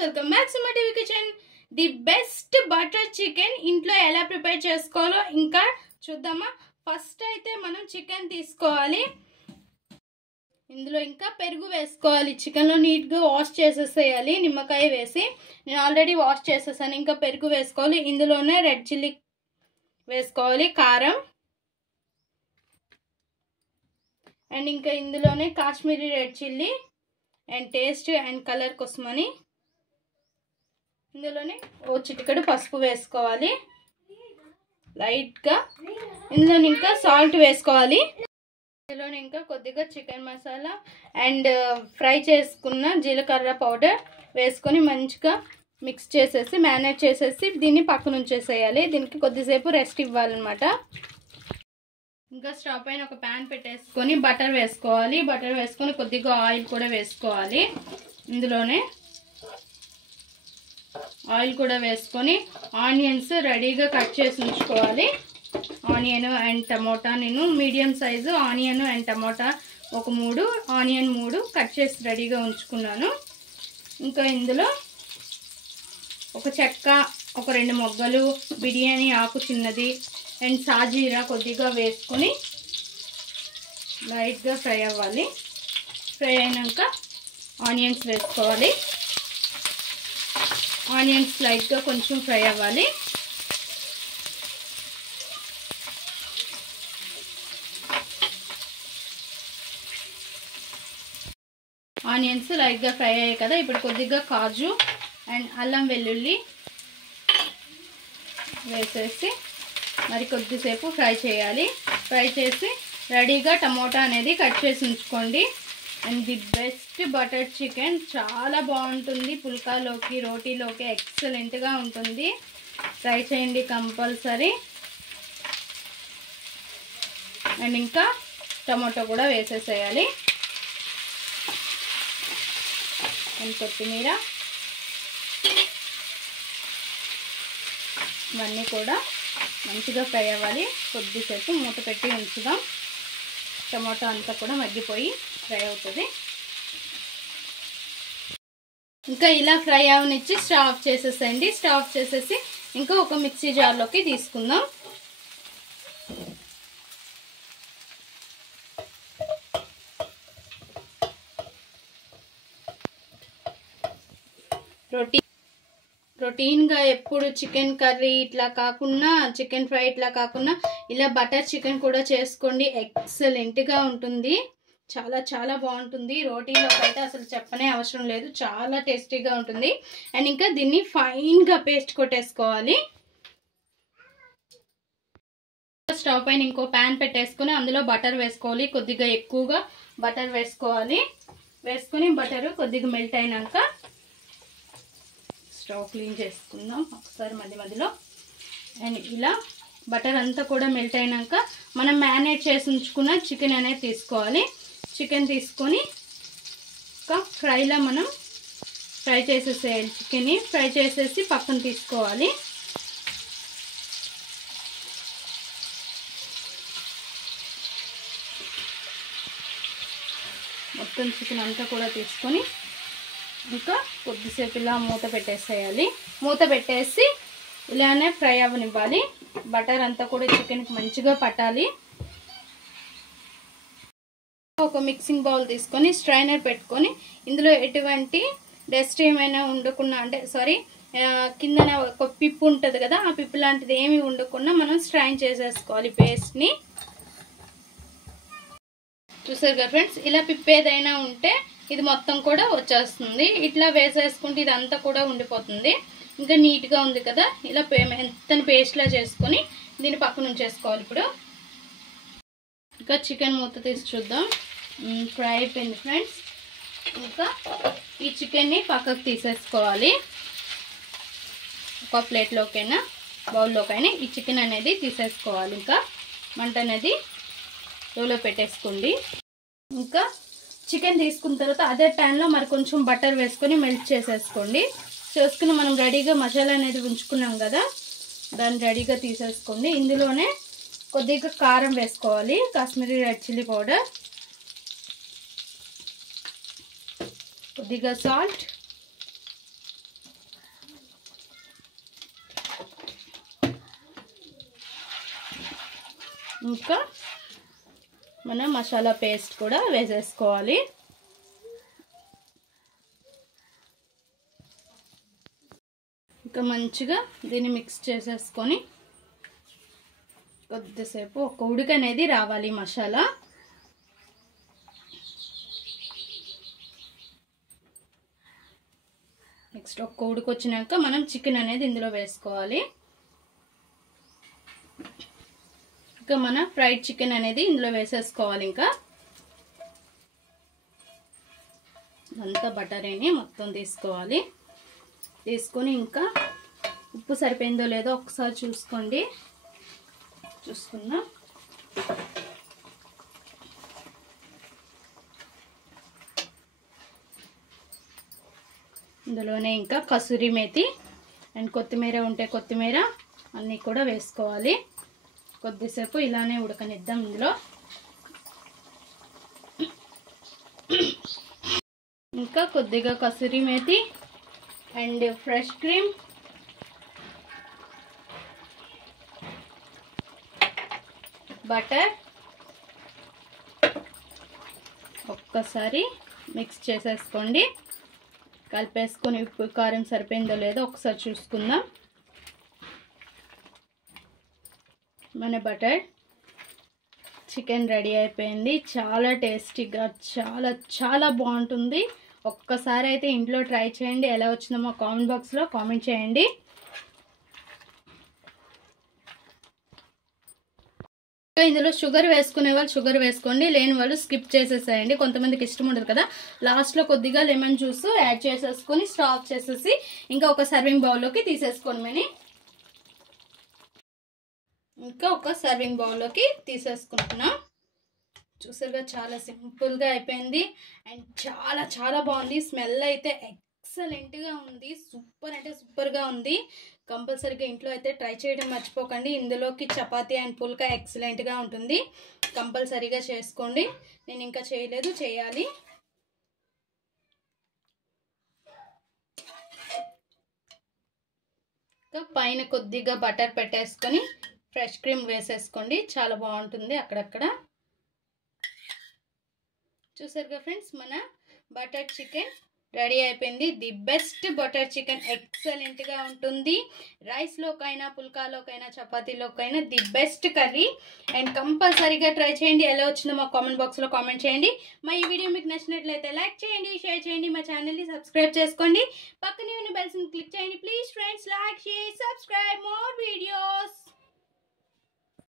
Welcome back to my TV kitchen. The best butter chicken ఇంట్లో ఎలా prepare చేసుకోవాలో ఇంకా చూద్దామా. ఫస్ట్ అయితే మనం చికెన్ తీసుకోవాలి, ఇందులో ఇంకా పెరుగు వేసుకోవాలి. చికెన్లో నీట్గా వాష్ చేసేసేయాలి నిమ్మకాయ వేసి. నేను ఆల్రెడీ వాష్ చేసేసాను. ఇంకా పెరుగు వేసుకోవాలి, ఇందులోనే రెడ్ చిల్లీ వేసుకోవాలి, కారం, అండ్ ఇంకా ఇందులోనే Kashmiri red chilli and taste and colour కోసమని ఇందులోనే ఓ చిటికెడు పసుపు వేసుకోవాలి లైట్గా. ఇందులో ఇంకా సాల్ట్ వేసుకోవాలి. ఇందులో ఇంకా కొద్దిగా చికెన్ మసాలా అండ్ ఫ్రై చేసుకున్న జీలకర్ర పౌడర్ వేసుకొని మంచిగా మిక్స్ చేసేసి మ్యారినేట్ చేసేసి దీన్ని పక్కన ఉంచేసేయాలి. దీనికి కొద్దిసేపు రెస్ట్ ఇవ్వాలన్నమాట. ఇంకా స్టవ్ పైన ఒక ప్యాన్ పెట్టేసుకొని బటర్ వేసుకోవాలి. బటర్ వేసుకొని కొద్దిగా ఆయిల్ కూడా వేసుకోవాలి. ఇందులోనే ఆయిల్ కూడా వేసుకొని ఆనియన్స్ రెడీగా కట్ చేసి ఉంచుకోవాలి. ఆనియన్ అండ్ టమోటా, నేను medium size onion and tomato ఒక 3, ఆనియన్ 3 కట్ చేసి రెడీగా ఉంచుకున్నాను. ఇంకా ఇందులో ఒక చెక్క, ఒక 2 మొగ్గలు, బిర్యానీ ఆకు చిన్నది అండ్ సాజీరా కొద్దిగా వేసుకొని లైట్గా ఫ్రై అవ్వాలి. ఫ్రై అయినాక ఆనియన్స్ వేసుకోవాలి. ఆనియన్స్ లైట్గా కొంచెం ఫ్రై అవ్వాలి. ఆనియన్స్ లైట్గా ఫ్రై అయ్యాయి కదా, ఇప్పుడు కొద్దిగా కాజు అండ్ అల్లం వెల్లుల్లి వేసేసి మరి కొద్దిసేపు ఫ్రై చేయాలి. ఫ్రై చేసి రెడీగా టమోటా అనేది కట్ చేసి ఉంచుకోండి. And the best butter chicken చాలా బాగుంటుంది. పుల్కాలోకి, రోటీలోకి ఎక్సలెంట్గా ఉంటుంది. ట్రై చేయండి కంపల్సరీ. అండ్ ఇంకా టమాటో కూడా వేసేసేయాలి అండ్ కొత్తిమీర, ఇవన్నీ కూడా మంచిగా ఫ్రై అవ్వాలి. కొద్దిసేపు మూత పెట్టి ఉంచుదాం. టమాటో అంతా కూడా మగ్గిపోయి ఫ్రై అవుతుంది. ఇంకా ఇలా ఫ్రై అవనిచ్చి స్టవ్ ఆఫ్ చేసేసేయండి. స్టవ్ ఆఫ్ చేసేసి ఇంకా ఒక మిక్సీ జార్లోకి తీసుకుందాం. రొటీన్గా ఎప్పుడు చికెన్ కర్రీ ఇట్లా కాకుండా, చికెన్ ఫ్రై ఇట్లా కాకుండా ఇలా బటర్ చికెన్ కూడా చేసుకోండి. ఎక్సలెంట్గా ఉంటుంది. చాలా చాలా బాగుంటుంది. రోటీలోకి అయితే అసలు చెప్పనే అవసరం లేదు. చాలా టేస్టీగా ఉంటుంది. అండ్ ఇంకా దీన్ని ఫైన్గా పేస్ట్ కొట్టేసుకోవాలి. స్టవ్ పైన ఇంకో ప్యాన్ పెట్టేసుకుని అందులో బటర్ వేసుకోవాలి. కొద్దిగా ఎక్కువగా బటర్ వేసుకోవాలి. వేసుకొని బటర్ కొద్దిగా మెల్ట్ అయినాక స్టవ్ క్లీన్ చేసుకుందాం ఒకసారి మధ్యలో. అండ్ ఇలా బటర్ అంతా కూడా మెల్ట్ అయినాక మనం మ్యారినేట్ చేసి ఉంచుకున్న చికెన్ అనేది తీసుకోవాలి. చికెన్ తీసుకొని ఒక ఫ్రైలో మనం ఫ్రై చేసేసేయాలి. చికెన్ని ఫ్రై చేసేసి పక్కన తీసుకోవాలి. మొత్తం చికెన్ అంతా కూడా తీసుకొని ఇంకా కొద్దిసేపు ఇలా మూత పెట్టేసేయాలి. మూత పెట్టేసి ఇలానే ఫ్రై అవ్వనివ్వాలి. బటర్ అంతా కూడా చికెన్కి మంచిగా పట్టాలి. ఒక మిక్సింగ్ బౌల్ తీసుకొని స్ట్రైనర్ పెట్టుకొని ఇందులో ఎటువంటి డస్ట్ ఏమైనా ఉండకుండా, అంటే కిందన ఒక పిప్పు ఉంటుంది కదా, ఆ పిప్పు లాంటిది ఏమి ఉండకుండా మనం స్ట్రైన్ చేసేసుకోవాలి పేస్ట్ని. చూసారు కదా ఫ్రెండ్స్, ఇలా పిప్పు ఏదైనా ఉంటే ఇది మొత్తం కూడా వచ్చేస్తుంది. ఇట్లా వేసేసుకుంటే ఇదంతా కూడా ఉండిపోతుంది. ఇంకా నీట్గా ఉంది కదా, ఇలా మెత్తని పేస్ట్లా చేసుకొని దీన్ని పక్కన ఉంచేసుకోవాలి. ఇప్పుడు ఇంకా చికెన్ మూత తీసి చూద్దాం. ఫ్రై అయిపోయింది ఫ్రెండ్స్. ఇంకా ఈ చికెన్ని పక్కకు తీసేసుకోవాలి. ఒక ప్లేట్లోకైనా బౌల్లోకైనా ఈ చికెన్ అనేది తీసేసుకోవాలి. ఇంకా మంట అనేది లోలో పెట్టేసుకోండి. ఇంకా చికెన్ తీసుకున్న తర్వాత అదే ప్యాన్లో మరి కొంచెం బటర్ వేసుకొని మెల్ట్ చేసేసుకోండి. చేసుకుని మనం రెడీగా మసాలా అనేది ఉంచుకున్నాం కదా, దాన్ని రెడీగా తీసేసుకోండి. ఇందులోనే కొద్దిగా కారం వేసుకోవాలి, కాశ్మీరీ రెడ్ చిల్లీ పౌడర్, కొద్దిగా సాల్ట్ ఇంకా మన మసాలా పేస్ట్ కూడా వేసేసుకోవాలి. ఇంకా మంచిగా దీన్ని మిక్స్ చేసేసుకొని కొద్దిసేపు ఒక ఉడిక అనేది రావాలి మసాలా. నెక్స్ట్ ఒక ఉడికి వచ్చినాక మనం చికెన్ అనేది ఇందులో వేసుకోవాలి. ఇంకా మన ఫ్రైడ్ చికెన్ అనేది ఇందులో వేసేసుకోవాలి. ఇంకా అంతా బటరేని మొత్తం తీసుకోవాలి. తీసుకొని ఇంకా ఉప్పు సరిపోయిందో లేదో ఒకసారి చూసుకోండి. చూసుకుందాం. ఇందులోనే ఇంకా కసూరి మేతి అండ్ కొత్తిమీర ఉంటే కొత్తిమీర అన్నీ కూడా వేసుకోవాలి. కొద్దిసేపు ఇలానే ఉడకనిద్దాం. ఇందులో ఇంకా కొద్దిగా kasuri methi and fresh cream, butter ఒక్కసారి మిక్స్ చేసేసుకోండి. కలిపేసుకొని ఉప్పు కారం సరిపోయిందో లేదో ఒకసారి చూసుకుందాం. మన బటర్ చికెన్ రెడీ అయిపోయింది. చాలా టేస్టీగా చాలా చాలా బాగుంటుంది. ఒక్కసారి అయితే ఇంట్లో ట్రై చేయండి. ఎలా వచ్చిందో మా కామెంట్ బాక్స్లో కామెంట్ చేయండి. ఇందులో షుగర్ వేసుకునే వాళ్ళు షుగర్ వేసుకోండి, లేని వాళ్ళు స్కిప్ చేసేసేయండి. కొంతమందికి ఇష్టం ఉండదు కదా. లాస్ట్లో కొద్దిగా లెమన్ జ్యూస్ యాడ్ చేసేసుకొని స్టవ్ ఆఫ్ చేసేసి ఇంకా ఒక సర్వింగ్ బౌల్లోకి తీసేసుకోండి. ఇంకా ఒక సర్వింగ్ బౌల్లోకి తీసేసుకుంటున్నాం. చూసారుగా చాలా సింపుల్గా అయిపోయింది అండ్ చాలా చాలా బాగుంది. స్మెల్ అయితే ఎక్సలెంట్గా ఉంది. సూపర్ అంటే సూపర్గా ఉంది. కంపల్సరీగా ఇంట్లో అయితే ట్రై చేయడం మర్చిపోకండి. ఇందులోకి చపాతీ అండ్ పుల్కా ఎక్సలెంట్గా ఉంటుంది. కంపల్సరీగా చేసుకోండి. నేను ఇంకా చేయలేదు, చేయాలి. ఇంకా పైన కొద్దిగా బటర్ పెట్టేసుకొని ఫ్రెష్ క్రీమ్ వేసేసుకోండి. చాలా బాగుంటుంది అక్కడక్కడ. చూసారుగా ఫ్రెండ్స్, మన బటర్ చికెన్ రెడీ అయిపోయింది. ది బెస్ట్ బటర్ చికెన్ ఎక్సలెంట్గా ఉంటుంది. రైస్లోకైనా పుల్కాలోకైనా చపాతీలోకైనా ది బెస్ట్ కర్రీ. అండ్ కంపల్సరీగా ట్రై చేయండి. ఎలా వచ్చిందో మా కామెంట్ బాక్స్లో కామెంట్ చేయండి. మా ఈ వీడియో మీకు నచ్చినట్లయితే లైక్ చేయండి, షేర్ చేయండి, మా ఛానల్ని సబ్స్క్రైబ్ చేసుకోండి. పక్కనే ఉన్న బెల్స్ని క్లిక్ చేయండి. Please friends, like, share, subscribe more video.